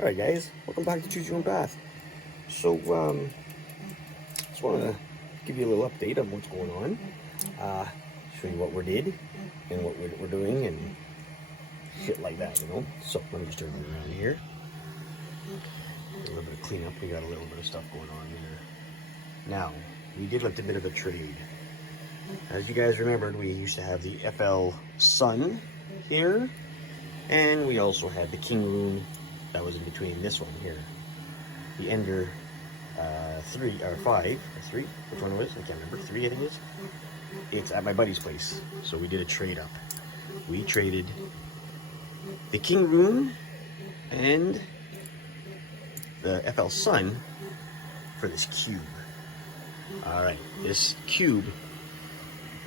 Alright guys, welcome back to Choose Your Own Path. So, just want to give you a little update on what's going on. Show you what we did and what we're doing and shit like that, you know. So, let me just turn it around here. A little bit of cleanup, we got a little bit of stuff going on there. Now, we did like a bit of a trade. As you guys remembered, we used to have the FL Sun here, and we also had the King Rune that was in between this one here. The Ender 3 or 5 or 3, which one it was? I can't remember. 3 I think it is. It's at my buddy's place. So we did a trade up. We traded the King Rune and the FL Sun for this cube. Alright, this cube,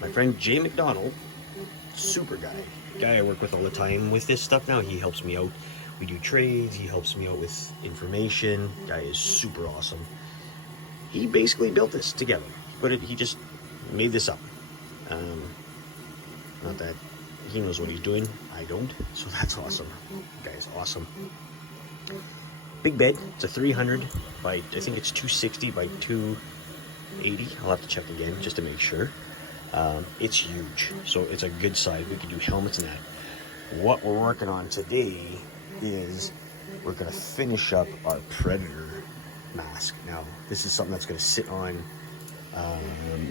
my friend Jay McDonald, super guy I work with all the time with this stuff now. He helps me out. We do trades, he helps me out with information. Guy is super awesome. He basically built this together, but he just made this up. Not that he knows what he's doing, I don't, so that's awesome. The guy is awesome. Big bed, it's a 300 by, I think it's 260 by 280. I'll have to check again just to make sure. It's huge, so it's a good size. We can do helmets and that. What we're working on today is we're going to finish up our Predator mask. Now, this is something that's going to sit on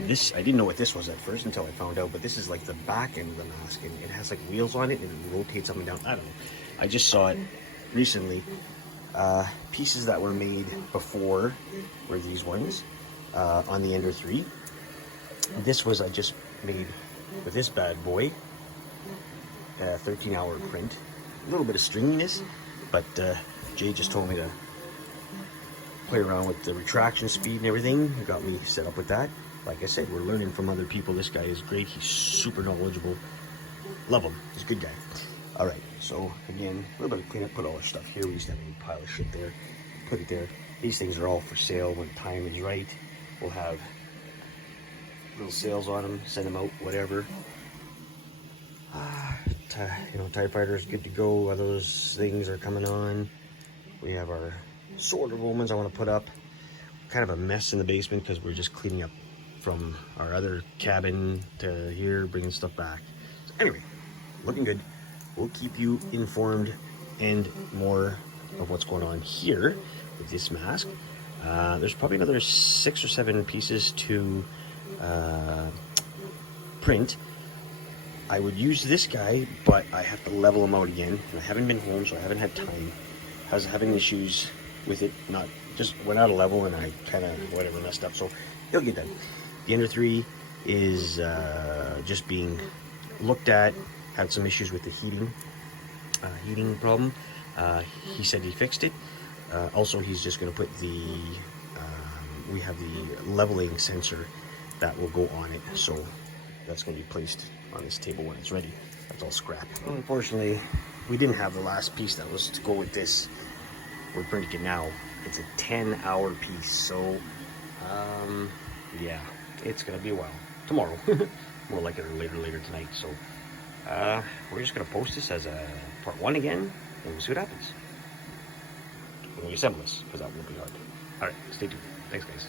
this. I didn't know what this was at first until I found out, but this is like the back end of the mask, and it has like wheels on it, and it rotates up and down. I don't know. I just saw it recently. Pieces that were made before were these ones on the Ender 3. This was I just made with this bad boy. 13-hour print. A little bit of stringiness, but Jay just told me to play around with the retraction speed and everything. He got me set up with that. Like I said, we're learning from other people. This guy is great. He's super knowledgeable. Love him. He's a good guy. All right, so again, a little bit of cleanup. Put all our stuff here. We used to have a pile of shit there. Put it there. These things are all for sale when time is right. We'll have little sales on them. Send them out, whatever. You know, TIE Fighter's good to go. Those things are coming on. We have our Sword of Omens I want to put up. Kind of a mess in the basement because we're just cleaning up from our other cabin to here, bringing stuff back. So anyway, looking good. We'll keep you informed and more of what's going on here with this mask. There's probably another 6 or 7 pieces to print. I would use this guy, but I have to level him out again, and I haven't been home, so I haven't had time. I was having issues with it, not just went out of level, and I kind of whatever messed up, so it'll get done. The Ender 3 is just being looked at. Had some issues with the heating problem. He said he fixed it. Also, he's just going to put the we have the leveling sensor that will go on it, so that's going to be placed on this table when it's ready. That's all scrap. Unfortunately, we didn't have the last piece that was to go with this. We're printing it now. It's a 10-hour piece, so yeah, it's gonna be a while. Tomorrow, more like it, or later tonight. So we're just gonna post this as a part 1 again, and we'll see what happens when we assemble this, because that will be hard. All right, stay tuned. Thanks, guys.